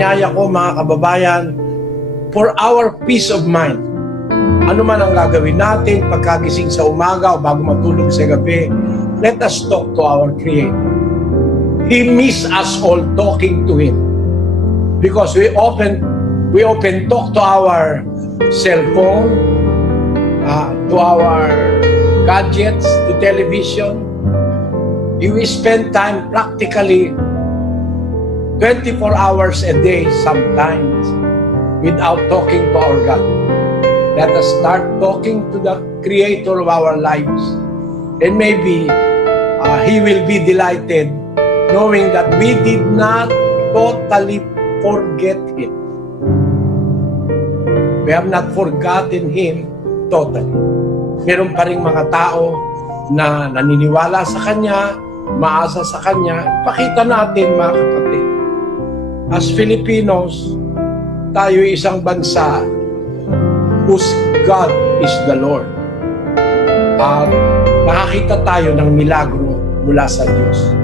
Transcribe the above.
anyaya ko mga kababayan, for our peace of mind, ano man ang gagawin natin pagkagising sa umaga o bago matulog sa gabi, let us talk to our Creator. He miss us all talking to Him. Because we often talk to our cell phone, to our gadgets, to television. We spend time practically 24 hours a day sometimes without talking to our God. Let us start talking to the Creator of our lives. And maybe He will be delighted knowing that we did not totally forget Him. We have not forgotten Him totally. Meron pa rin mga tao na naniniwala sa Kanya, maasa sa Kanya. Pakita natin mga kapatid. As Filipinos, tayo isang bansa whose God is the Lord. At nakakita tayo ng milagro mula sa Diyos.